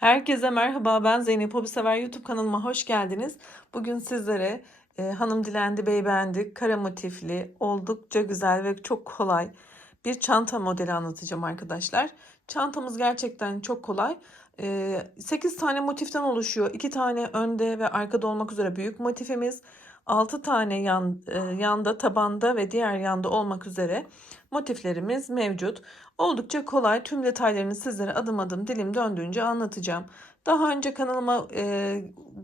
Herkese merhaba, ben Zeynep Hobisever YouTube kanalıma hoş geldiniz. Bugün sizlere hanım dilendi bey beğendi kara motifli oldukça güzel ve çok kolay bir çanta modeli anlatacağım arkadaşlar. Çantamız gerçekten çok kolay. 8 tane motiften oluşuyor. 2 tane önde ve arkada olmak üzere büyük motifimiz. 6 tane yanda, tabanda ve diğer yanda olmak üzere motiflerimiz mevcut. Oldukça kolay. Tüm detaylarını sizlere adım adım dilim döndüğünce anlatacağım. Daha önce kanalıma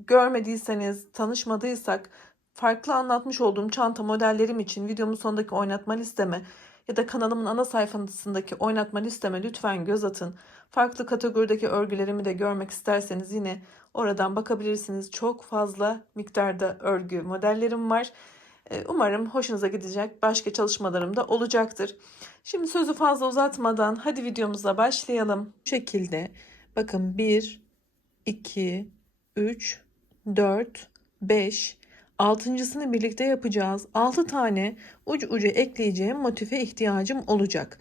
görmediyseniz, tanışmadıysak farklı anlatmış olduğum çanta modellerim için videomun sonundaki oynatma listeme ya da kanalımın ana sayfasındaki oynatma listeme lütfen göz atın. Farklı kategorideki örgülerimi de görmek isterseniz yine oradan bakabilirsiniz. Çok fazla miktarda örgü modellerim var. Umarım hoşunuza gidecek başka çalışmalarım da olacaktır. Şimdi sözü fazla uzatmadan hadi videomuza başlayalım. Bu şekilde bakın 1, 2, 3, 4, 5, altıncısını birlikte yapacağız. 6 tane ucu ucu ekleyeceğim motife ihtiyacım olacak.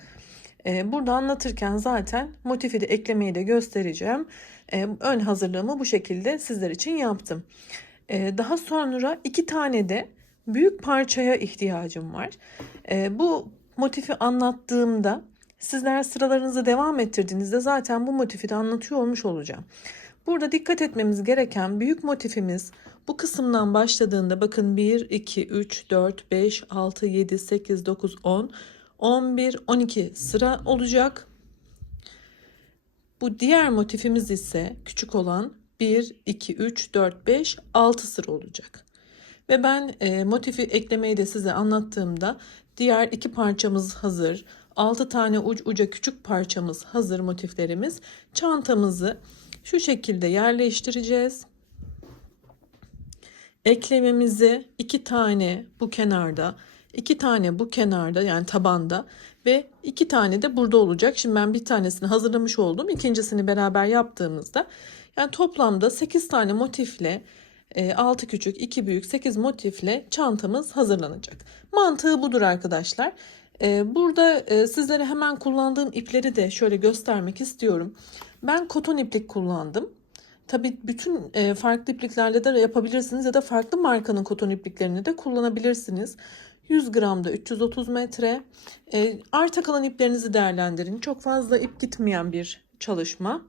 Burada anlatırken zaten motifi de eklemeyi de göstereceğim. Ön hazırlığımı bu şekilde sizler için yaptım. Daha sonra 2 tane de büyük parçaya ihtiyacım var. Bu motifi anlattığımda sizler sıralarınızı devam ettirdiğinizde zaten bu motifi de anlatıyor olmuş olacağım. Burada dikkat etmemiz gereken büyük motifimiz bu kısımdan başladığında bakın 1, 2, 3, 4, 5, 6, 7, 8, 9, 10, 11, 12 sıra olacak. Bu diğer motifimiz ise küçük olan 1, 2, 3, 4, 5, 6 sıra olacak. Ve ben motifi eklemeyi de size anlattığımda diğer iki parçamız hazır. 6 tane uca küçük parçamız hazır motiflerimiz. Çantamızı şu şekilde yerleştireceğiz. Eklememizi 2 tane bu kenarda, 2 tane bu kenarda yani tabanda ve 2 tane de burada olacak. Şimdi ben bir tanesini hazırlamış oldum. İkincisini beraber yaptığımızda yani toplamda 8 tane motifle 6 küçük 2 büyük 8 motifle çantamız hazırlanacak. Mantığı budur arkadaşlar. Burada sizlere hemen kullandığım ipleri de şöyle göstermek istiyorum. Ben koton iplik kullandım. Tabii bütün farklı ipliklerle de yapabilirsiniz ya da farklı markanın koton ipliklerini de kullanabilirsiniz. 100 gramda 330 metre. Arta kalan iplerinizi değerlendirin. Çok fazla ip gitmeyen bir çalışma.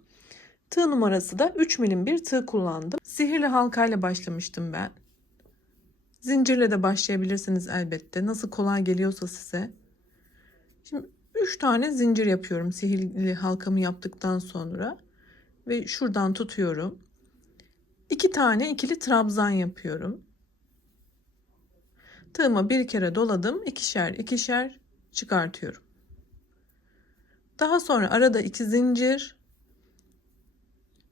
Tığ numarası da 3 milim bir tığ kullandım. Sihirli halkayla başlamıştım ben. Zincirle de başlayabilirsiniz elbette. Nasıl kolay geliyorsa size. Şimdi 3 tane zincir yapıyorum sihirli halkamı yaptıktan sonra. Ve şuradan tutuyorum. 2 tane ikili trabzan yapıyorum. Tığıma bir kere doladım. İkişer ikişer çıkartıyorum. Daha sonra arada 2 zincir,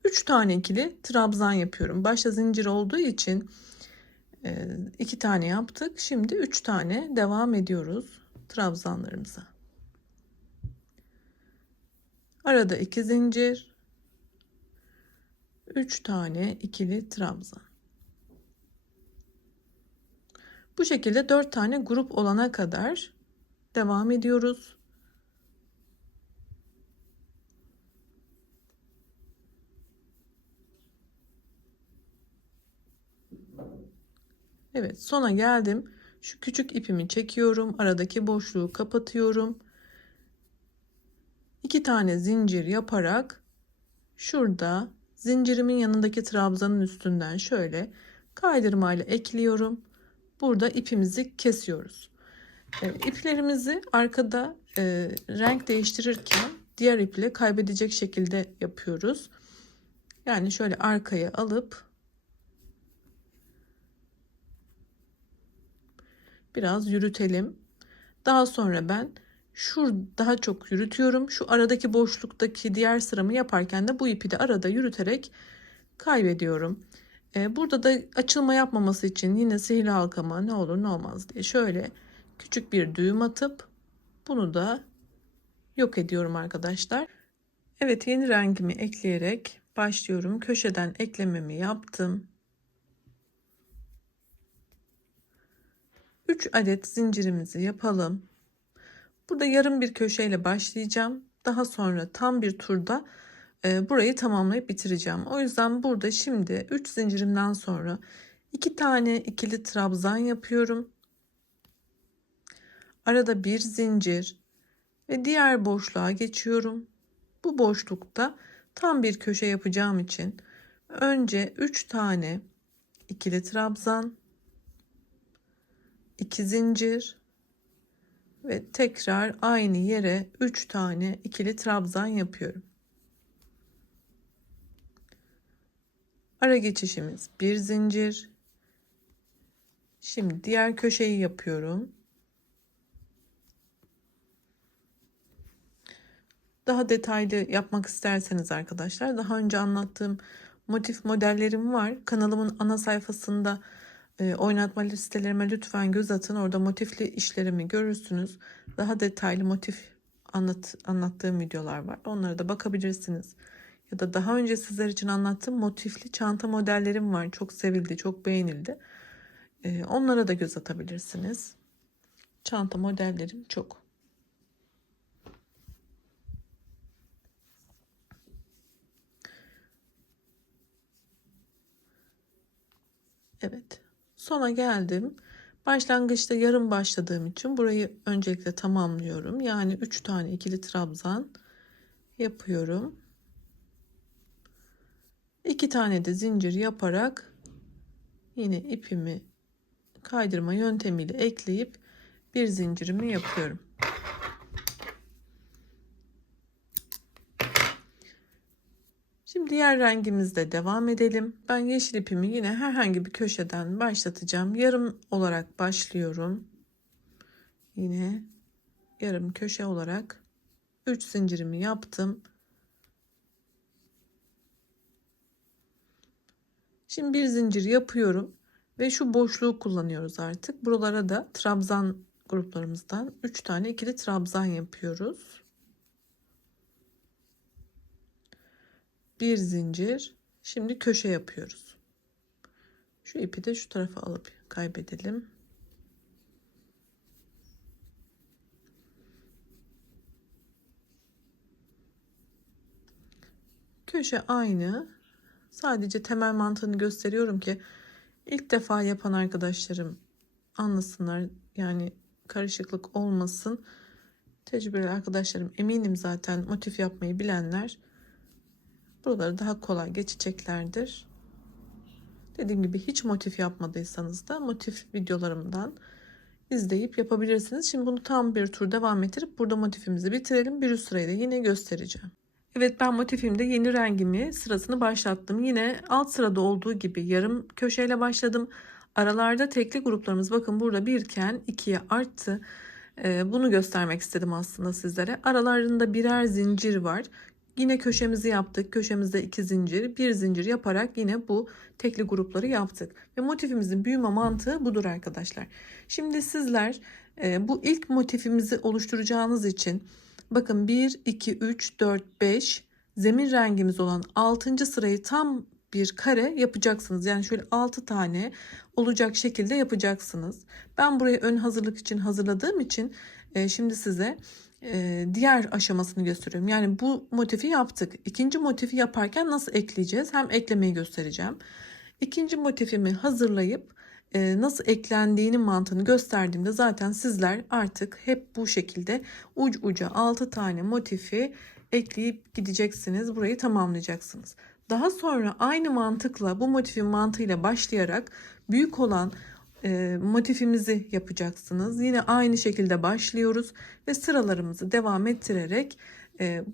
3 tane ikili trabzan yapıyorum. Başta zincir olduğu için 2 tane yaptık. Şimdi 3 tane devam ediyoruz trabzanlarımıza. Arada 2 zincir, 3 tane ikili trabzan. Bu şekilde 4 tane grup olana kadar devam ediyoruz. Evet, sona geldim. Şu küçük ipimi çekiyorum. Aradaki boşluğu kapatıyorum. 2 tane zincir yaparak şurada zincirimin yanındaki trabzanın üstünden şöyle kaydırmayla ekliyorum. Burada ipimizi kesiyoruz. İplerimizi arkada renk değiştirirken diğer iple kaybedecek şekilde yapıyoruz. Yani şöyle arkaya alıp biraz yürütelim. Daha sonra ben daha çok yürütüyorum. Şu aradaki boşluktaki diğer sıramı yaparken de bu ipi de arada yürüterek kaybediyorum. Burada da açılma yapmaması için yine sihirli halkama ne olur ne olmaz diye şöyle küçük bir düğüm atıp bunu da yok ediyorum arkadaşlar. Evet, yeni rengimi ekleyerek başlıyorum. Köşeden eklememi yaptım. 3 adet zincirimizi yapalım. Burada yarım bir köşeyle başlayacağım. Daha sonra tam bir turda burayı tamamlayıp bitireceğim. O yüzden burada şimdi 3 zincirimden sonra 2 tane ikili trabzan yapıyorum. Arada bir zincir ve diğer boşluğa geçiyorum. Bu boşlukta tam bir köşe yapacağım için önce 3 tane ikili trabzan, 2 zincir ve tekrar aynı yere 3 tane ikili trabzan yapıyorum. Ara geçişimiz bir zincir. Şimdi diğer köşeyi yapıyorum. Daha detaylı yapmak isterseniz arkadaşlar, daha önce anlattığım motif modellerim var. Kanalımın ana sayfasında oynatma listelerime lütfen göz atın. Orada motifli işlerimi görürsünüz. Daha detaylı motif anlattığım videolar var. Onlara da bakabilirsiniz. Ya da daha önce sizler için anlattığım motifli çanta modellerim var. Çok sevildi, çok beğenildi. Onlara da göz atabilirsiniz. Çanta modellerim çok. Evet. Sona geldim. Başlangıçta yarım başladığım için burayı öncelikle tamamlıyorum. Yani 3 tane ikili trabzan yapıyorum. 2 tane de zincir yaparak yine ipimi kaydırma yöntemiyle ekleyip bir zincirimi yapıyorum. Şimdi diğer rengimizle devam edelim. Ben yeşil ipimi yine herhangi bir köşeden başlatacağım. Yarım olarak başlıyorum. Yine yarım köşe olarak 3 zincirimi yaptım. Şimdi bir zincir yapıyorum ve şu boşluğu kullanıyoruz artık. Buralara da trabzan gruplarımızdan 3 tane ikili trabzan yapıyoruz. Bir zincir. Şimdi köşe yapıyoruz. Şu ipi de şu tarafa alıp kaybedelim. Köşe aynı. Sadece temel mantığını gösteriyorum ki ilk defa yapan arkadaşlarım anlasınlar. Yani karışıklık olmasın. Tecrübeli arkadaşlarım eminim zaten motif yapmayı bilenler buraları daha kolay geçeceklerdir. Dediğim gibi hiç motif yapmadıysanız da motif videolarımdan izleyip yapabilirsiniz. Şimdi bunu tam bir tur devam ettirip burada motifimizi bitirelim. Bir üst sırayı da yine göstereceğim. Evet, ben motifimde yeni rengimi sırasını başlattım. Yine alt sırada olduğu gibi yarım köşeyle başladım. Aralarda tekli gruplarımız bakın burada birken ikiye arttı. Bunu göstermek istedim aslında sizlere. Aralarında birer zincir var. Yine köşemizi yaptık. Köşemizde 2 zincir, bir zincir yaparak yine bu tekli grupları yaptık. Ve motifimizin büyüme mantığı budur arkadaşlar. Şimdi sizler bu ilk motifimizi oluşturacağınız için bakın 1, 2, 3, 4, 5 zemin rengimiz olan 6. sırayı tam bir kare yapacaksınız. Yani şöyle 6 tane olacak şekilde yapacaksınız. Ben burayı ön hazırlık için hazırladığım için şimdi size diğer aşamasını gösteriyorum. Yani bu motifi yaptık. İkinci motifi yaparken nasıl ekleyeceğiz? Hem eklemeyi göstereceğim. İkinci motifimi hazırlayıp nasıl eklendiğinin mantığını gösterdiğimde zaten sizler artık hep bu şekilde uç uca 6 tane motifi ekleyip gideceksiniz. Burayı tamamlayacaksınız. Daha sonra aynı mantıkla bu motifin mantığıyla başlayarak büyük olan motifimizi yapacaksınız. Yine aynı şekilde başlıyoruz ve sıralarımızı devam ettirerek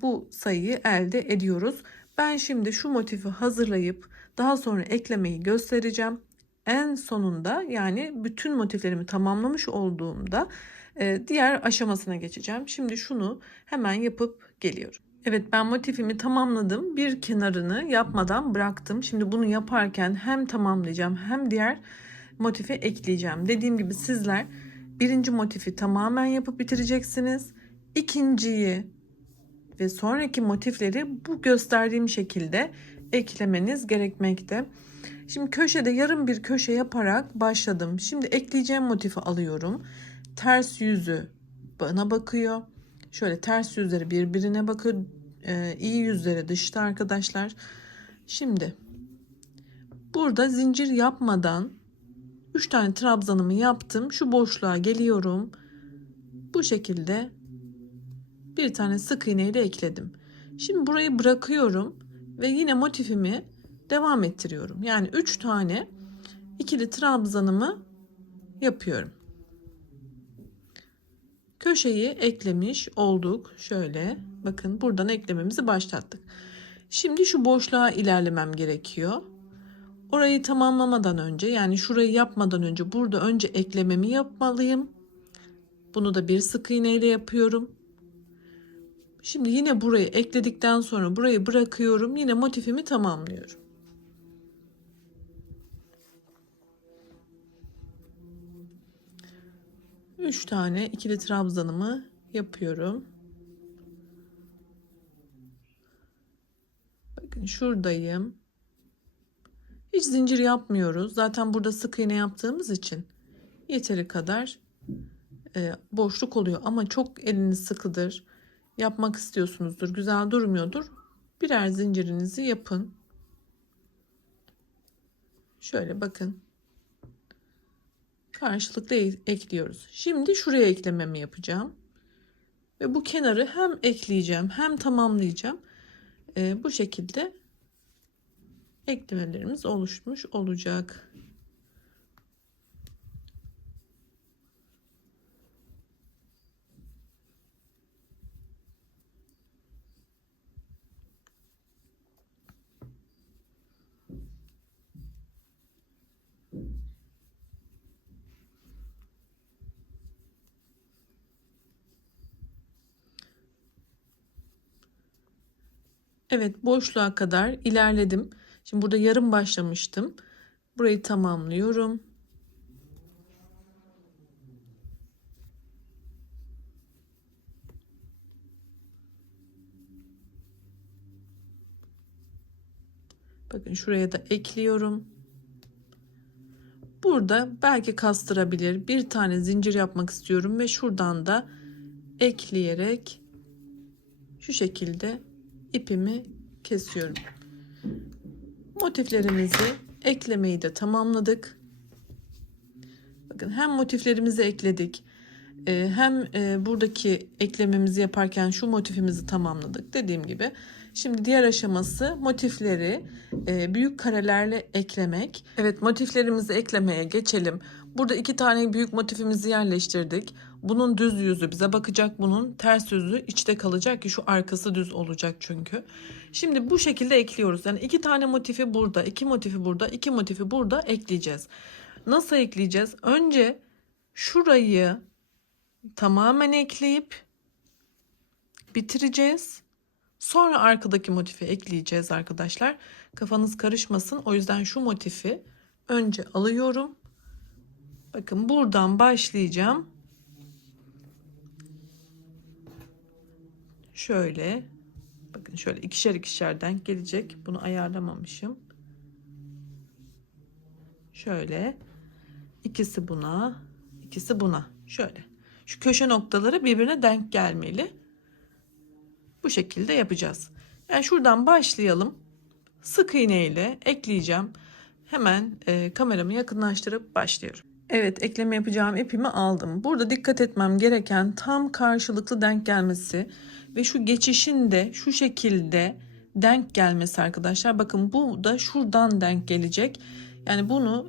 bu sayıyı elde ediyoruz. Ben şimdi şu motifi hazırlayıp daha sonra eklemeyi göstereceğim. En sonunda yani bütün motiflerimi tamamlamış olduğumda diğer aşamasına geçeceğim. Şimdi şunu hemen yapıp geliyorum. Evet, ben motifimi tamamladım. Bir kenarını yapmadan bıraktım. Şimdi bunu yaparken hem tamamlayacağım hem diğer motifi ekleyeceğim. Dediğim gibi sizler birinci motifi tamamen yapıp bitireceksiniz. İkinciyi ve sonraki motifleri bu gösterdiğim şekilde eklemeniz gerekmekte. Şimdi köşede yarım bir köşe yaparak başladım. Şimdi ekleyeceğim motifi alıyorum. Ters yüzü bana bakıyor. Şöyle ters yüzleri birbirine iyi yüzleri dışta arkadaşlar. Şimdi burada zincir yapmadan 3 tane trabzanımı yaptım. Şu boşluğa geliyorum. Bu şekilde bir tane sık iğne ile ekledim. Şimdi burayı bırakıyorum ve yine motifimi devam ettiriyorum. Yani 3 tane ikili trabzanımı yapıyorum. Köşeyi eklemiş olduk. Şöyle bakın, buradan eklememizi başlattık. Şimdi şu boşluğa ilerlemem gerekiyor. Orayı tamamlamadan önce, yani şurayı yapmadan önce burada önce eklememi yapmalıyım. Bunu da bir sık iğne ile yapıyorum. Şimdi yine burayı ekledikten sonra burayı bırakıyorum. Yine motifimi tamamlıyorum. Üç tane ikili trabzanımı yapıyorum. Bakın şuradayım. Hiç zincir yapmıyoruz. Zaten burada sık iğne yaptığımız için yeteri kadar boşluk oluyor. Ama çok eliniz sıkıdır, yapmak istiyorsunuzdur, güzel durmuyordur, birer zincirinizi yapın. Şöyle bakın, karşılıklı ekliyoruz. Şimdi şuraya eklememi yapacağım ve bu kenarı hem ekleyeceğim hem tamamlayacağım. Bu şekilde eklemelerimiz oluşmuş olacak. Evet, boşluğa kadar ilerledim. Şimdi burada yarım başlamıştım. Burayı tamamlıyorum. Bakın şuraya da ekliyorum. Burada belki kastırabilir, bir tane zincir yapmak istiyorum ve şuradan da ekleyerek şu şekilde ipimi kesiyorum. Motiflerimizi eklemeyi de tamamladık. Bakın, hem motiflerimizi ekledik, hem buradaki eklememizi yaparken şu motifimizi tamamladık. Dediğim gibi şimdi diğer aşaması motifleri büyük karelerle eklemek. Evet, motiflerimizi eklemeye geçelim. Burada 2 tane büyük motifimizi yerleştirdik. Bunun düz yüzü bize bakacak, bunun ters yüzü içte kalacak ki şu arkası düz olacak çünkü. Şimdi bu şekilde ekliyoruz. Yani 2 tane motifi burada, 2 motifi burada, 2 motifi burada ekleyeceğiz. Nasıl ekleyeceğiz? Önce şurayı tamamen ekleyip bitireceğiz. Sonra arkadaki motifi ekleyeceğiz arkadaşlar. Kafanız karışmasın. O yüzden şu motifi önce alıyorum. Bakın, buradan başlayacağım. Şöyle. Bakın, şöyle ikişer ikişerden gelecek. Bunu ayarlamamışım. Şöyle. İkisi buna, ikisi buna. Şöyle. Şu köşe noktaları birbirine denk gelmeli. Bu şekilde yapacağız. Yani şuradan başlayalım. Sık iğne ile ekleyeceğim. Hemen kameramı yakınlaştırıp başlıyorum. Evet, ekleme yapacağım ipimi aldım. Burada dikkat etmem gereken tam karşılıklı denk gelmesi ve şu geçişin de şu şekilde denk gelmesi arkadaşlar. Bakın, bu da şuradan denk gelecek. Yani bunu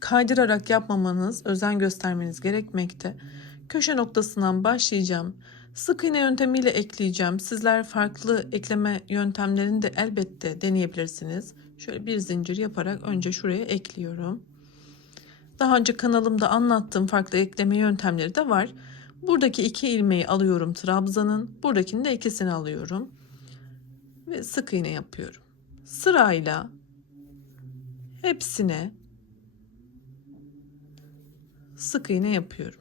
kaydırarak yapmamanız, özen göstermeniz gerekmekte. Köşe noktasından başlayacağım. Sık iğne yöntemiyle ekleyeceğim. Sizler farklı ekleme yöntemlerini de elbette deneyebilirsiniz. Şöyle bir zincir yaparak önce şuraya ekliyorum. Daha önce kanalımda anlattığım farklı ekleme yöntemleri de var. Buradaki 2 ilmeği alıyorum trabzanın. Buradakini de ikisini alıyorum. Ve sık iğne yapıyorum. Sırayla hepsine sık iğne yapıyorum.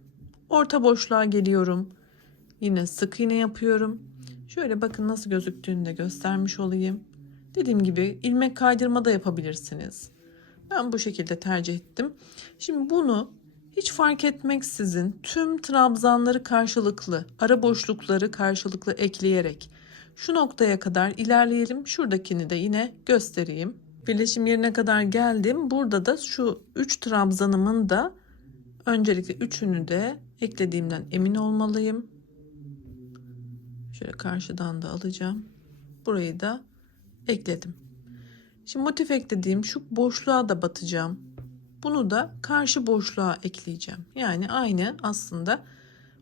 Orta boşluğa geliyorum. Yine sık iğne yapıyorum. Şöyle bakın, nasıl gözüktüğünü de göstermiş olayım. Dediğim gibi ilmek kaydırma da yapabilirsiniz. Ben bu şekilde tercih ettim. Şimdi bunu hiç fark etmeksizin tüm trabzanları karşılıklı, ara boşlukları karşılıklı ekleyerek Şu noktaya kadar ilerleyelim. Şuradakini de yine göstereyim. Birleşim yerine kadar geldim. Burada da şu 3 trabzanımın da öncelikle üçünü de eklediğimden emin olmalıyım. Şöyle karşıdan da alacağım. Burayı da ekledim. Şimdi motif eklediğim şu boşluğa da batacağım. Bunu da karşı boşluğa ekleyeceğim. Yani aynı aslında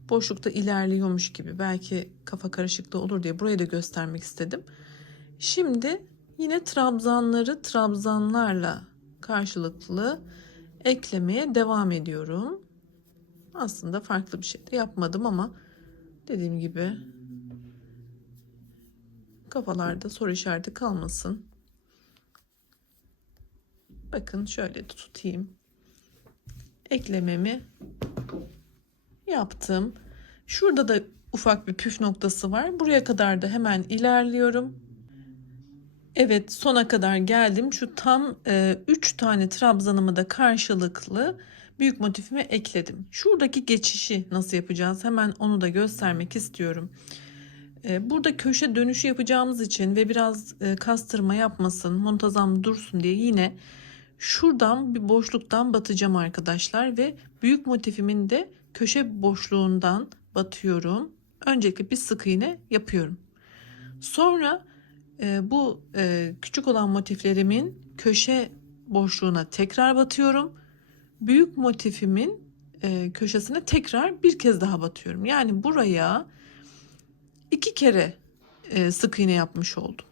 boşlukta ilerliyormuş gibi. Belki kafa karışıklığı olur diye burayı da göstermek istedim. Şimdi yine trabzanları trabzanlarla karşılıklı eklemeye devam ediyorum. Aslında farklı bir şey de yapmadım ama dediğim gibi kafalarda soru işareti kalmasın. Bakın şöyle tutayım. Eklememi yaptım. Şurada da ufak bir püf noktası var. Buraya kadar da hemen ilerliyorum. Evet, sona kadar geldim. Şu tam 3 tane trabzanımı da karşılıklı büyük motifime ekledim. Şuradaki geçişi nasıl yapacağız? Hemen onu da göstermek istiyorum. Burada köşe dönüşü yapacağımız için ve biraz kastırma yapmasın, muntazam dursun diye yine şuradan bir boşluktan batacağım arkadaşlar ve büyük motifimin de köşe boşluğundan batıyorum. Öncelikle bir sık iğne yapıyorum. Sonra bu küçük olan motiflerimin köşe boşluğuna tekrar batıyorum. Büyük motifimin köşesine tekrar bir kez daha batıyorum. Yani buraya 2 kere sık iğne yapmış oldum.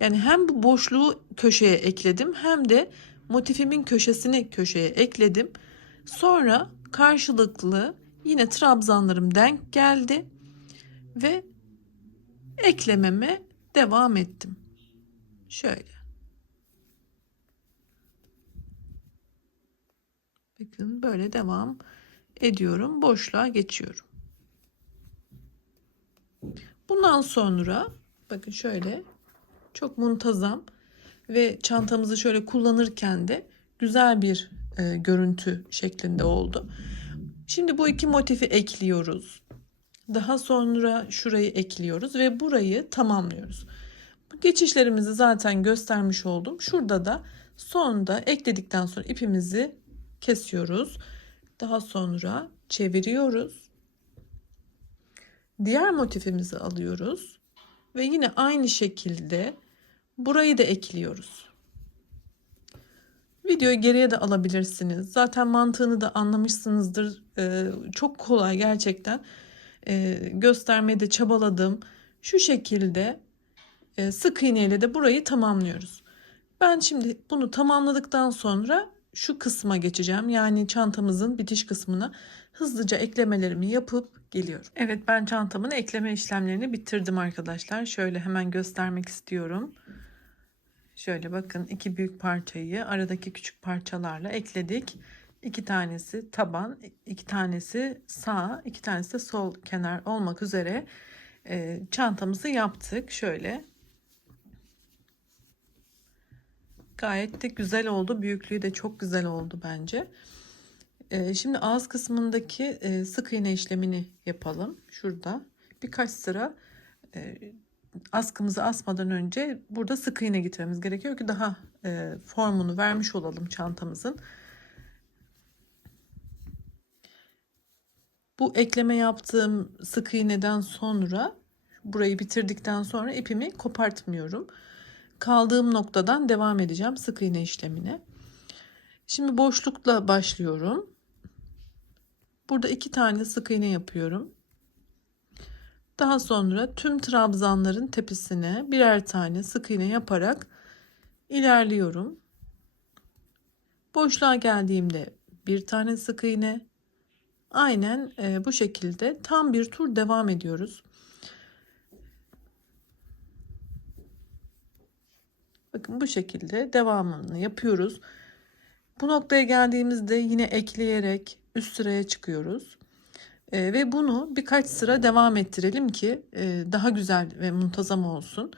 Yani hem bu boşluğu köşeye ekledim hem de motifimin köşesini köşeye ekledim. Sonra karşılıklı yine trabzanlarım denk geldi ve eklememe devam ettim. Şöyle. Bakın böyle devam ediyorum. Boşluğa geçiyorum. Bundan sonra bakın şöyle çok muntazam ve çantamızı şöyle kullanırken de güzel bir görüntü şeklinde oldu. Şimdi bu iki motifi ekliyoruz. Daha sonra şurayı ekliyoruz ve burayı tamamlıyoruz. Bu geçişlerimizi zaten göstermiş oldum. Şurada da sonda ekledikten sonra ipimizi kesiyoruz. Daha sonra çeviriyoruz. Diğer motifimizi alıyoruz ve yine aynı şekilde burayı da ekliyoruz. Videoyu geriye de alabilirsiniz. Zaten mantığını da anlamışsınızdır. Çok kolay gerçekten. Göstermeye de çabaladım. Şu şekilde sık iğneyle de burayı tamamlıyoruz. Ben şimdi bunu tamamladıktan sonra şu kısma geçeceğim. Yani çantamızın bitiş kısmına hızlıca eklemelerimi yapıp geliyorum. Evet, ben çantamın ekleme işlemlerini bitirdim arkadaşlar. Şöyle hemen göstermek istiyorum. Şöyle bakın, iki büyük parçayı aradaki küçük parçalarla ekledik. İki tanesi taban, iki tanesi sağ, iki tanesi de sol kenar olmak üzere çantamızı yaptık. Şöyle gayet de güzel oldu. Büyüklüğü de çok güzel oldu bence. Şimdi ağız kısmındaki sık iğne işlemini yapalım. Şurada birkaç sıra askımızı asmadan önce burada sık iğne getirmemiz gerekiyor ki daha formunu vermiş olalım çantamızın. Bu ekleme yaptığım sık iğneden sonra burayı bitirdikten sonra ipimi kopartmıyorum. Kaldığım noktadan devam edeceğim sık iğne işlemine. Şimdi boşlukla başlıyorum. Burada 2 tane sık iğne yapıyorum. Daha sonra tüm trabzanların tepesine birer tane sık iğne yaparak ilerliyorum. Boşluğa geldiğimde bir tane sık iğne. Aynen bu şekilde tam bir tur devam ediyoruz. Bakın bu şekilde devamını yapıyoruz. Bu noktaya geldiğimizde yine ekleyerek üst sıraya çıkıyoruz. Ve bunu birkaç sıra devam ettirelim ki daha güzel ve muntazam olsun.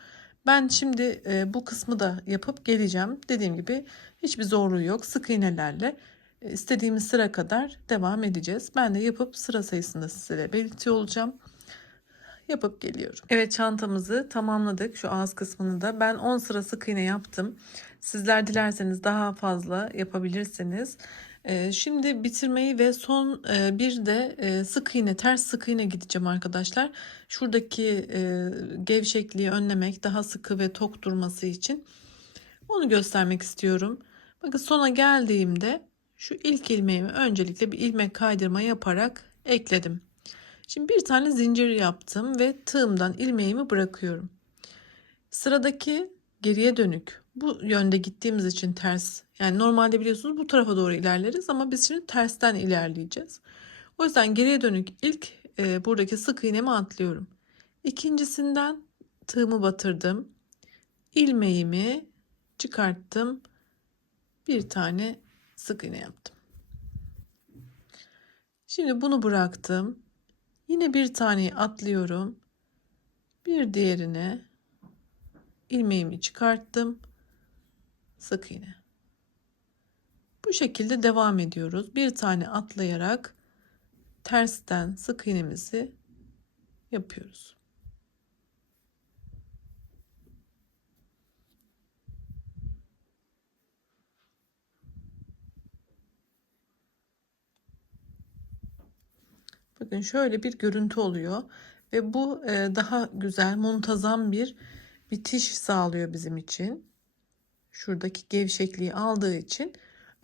Ben şimdi bu kısmı da yapıp geleceğim. Dediğim gibi hiçbir zorluğu yok. Sık iğnelerle istediğimiz sıra kadar devam edeceğiz. Ben de yapıp sıra sayısını size belirtiyor olacağım. yapıp geliyorum. Evet, çantamızı tamamladık. Şu ağız kısmını da ben 10 sıra sık iğne yaptım. Sizler dilerseniz daha fazla yapabilirsiniz. Şimdi bitirmeyi ve son bir de sık iğne, ters sık iğne gideceğim arkadaşlar. Şuradaki gevşekliği önlemek, daha sıkı ve tok durması için onu göstermek istiyorum. Bakın sona geldiğimde şu ilk ilmeğimi öncelikle bir ilmek kaydırma yaparak ekledim. Şimdi bir tane zincir yaptım ve tığımdan ilmeğimi bırakıyorum. Sıradaki geriye dönük. Bu yönde gittiğimiz için ters. Yani normalde biliyorsunuz bu tarafa doğru ilerleriz ama biz şimdi tersten ilerleyeceğiz. O yüzden geriye dönük ilk buradaki sık iğnemi atlıyorum. İkincisinden tığımı batırdım. İlmeğimi çıkarttım. Bir tane sık iğne yaptım. Şimdi bunu bıraktım. Yine bir taneyi atlıyorum. Bir diğerine ilmeğimi çıkarttım. Sık iğne. Bu şekilde devam ediyoruz. Bir tane atlayarak tersten sık iğnemizi yapıyoruz. Bakın şöyle bir görüntü oluyor ve bu daha güzel, muntazam bir bitiş sağlıyor bizim için. Şuradaki gevşekliği aldığı için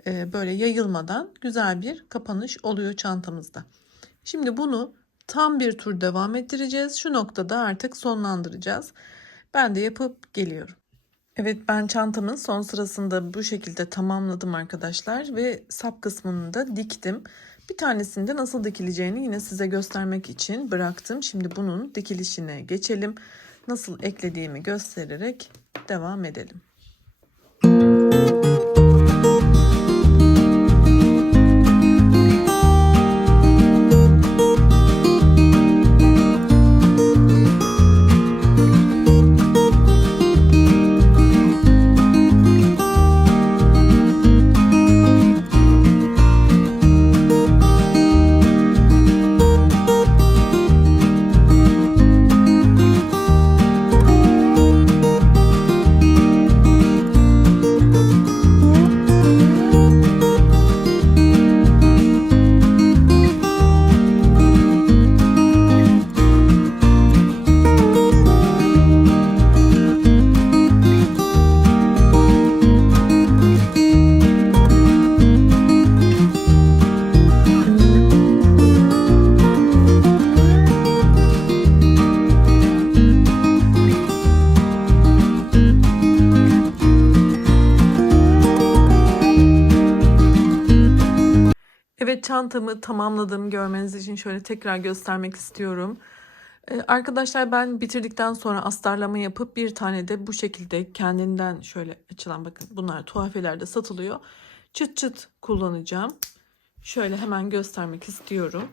böyle yayılmadan güzel bir kapanış oluyor çantamızda. Şimdi bunu tam bir tur devam ettireceğiz. Şu noktada artık sonlandıracağız. Ben de yapıp geliyorum. Evet, ben çantamın son sırasında bu şekilde tamamladım arkadaşlar ve sap kısmını da diktim. Bir tanesinde nasıl dikileceğini yine size göstermek için bıraktım. Şimdi bunun dikilişine geçelim. Nasıl eklediğimi göstererek devam edelim. Evet, çantamı tamamladım. Görmeniz için şöyle tekrar göstermek istiyorum. Arkadaşlar, ben bitirdikten sonra astarlama yapıp bir tane de bu şekilde kendinden şöyle açılan, bakın bunlar tuhafelerde satılıyor. Çıt çıt kullanacağım. Şöyle hemen göstermek istiyorum.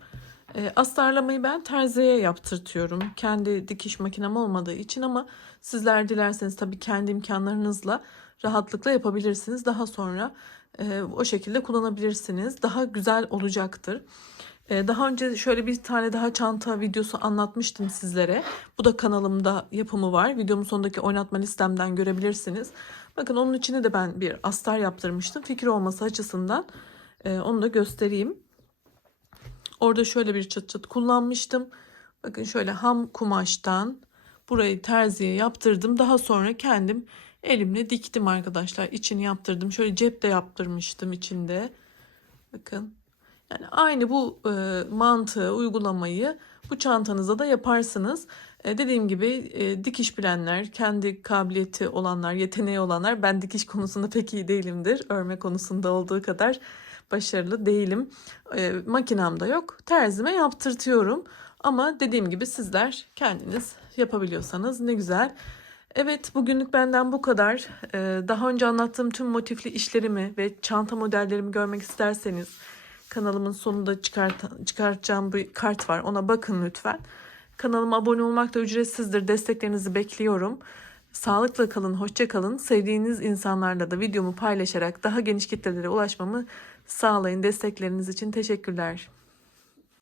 Astarlamayı ben terziye yaptırtıyorum. Kendi dikiş makinem olmadığı için ama sizler dilerseniz tabii kendi imkanlarınızla rahatlıkla yapabilirsiniz. Daha sonra o şekilde kullanabilirsiniz. Daha güzel olacaktır. Daha önce şöyle bir tane daha çanta videosu anlatmıştım sizlere. Bu da kanalımda yapımı var. Videomun sonundaki oynatma listemden görebilirsiniz. Bakın onun içine de ben bir astar yaptırmıştım. Fikir olması açısından onu da göstereyim. Orada şöyle bir çıt çıt kullanmıştım. Bakın şöyle ham kumaştan burayı terziye yaptırdım. Daha sonra kendim elimle diktim arkadaşlar. İçini yaptırdım. Şöyle cep de yaptırmıştım içinde. Bakın. Yani aynı bu mantığı, uygulamayı bu çantanıza da yaparsınız. Dediğim gibi dikiş bilenler, kendi kabiliyeti olanlar, yeteneği olanlar, ben dikiş konusunda pek iyi değilimdir. Örme konusunda olduğu kadar başarılı değilim. Makinam da yok. Terzime yaptırtıyorum. Ama dediğim gibi sizler kendiniz yapabiliyorsanız ne güzel. Evet, bugünlük benden bu kadar. Daha önce anlattığım tüm motifli işlerimi ve çanta modellerimi görmek isterseniz kanalımın sonunda çıkartacağım bir kart var. Ona bakın lütfen. Kanalıma abone olmak da ücretsizdir. Desteklerinizi bekliyorum. Sağlıkla kalın, hoşça kalın. Sevdiğiniz insanlarla da videomu paylaşarak daha geniş kitlelere ulaşmamı sağlayın. Destekleriniz için teşekkürler.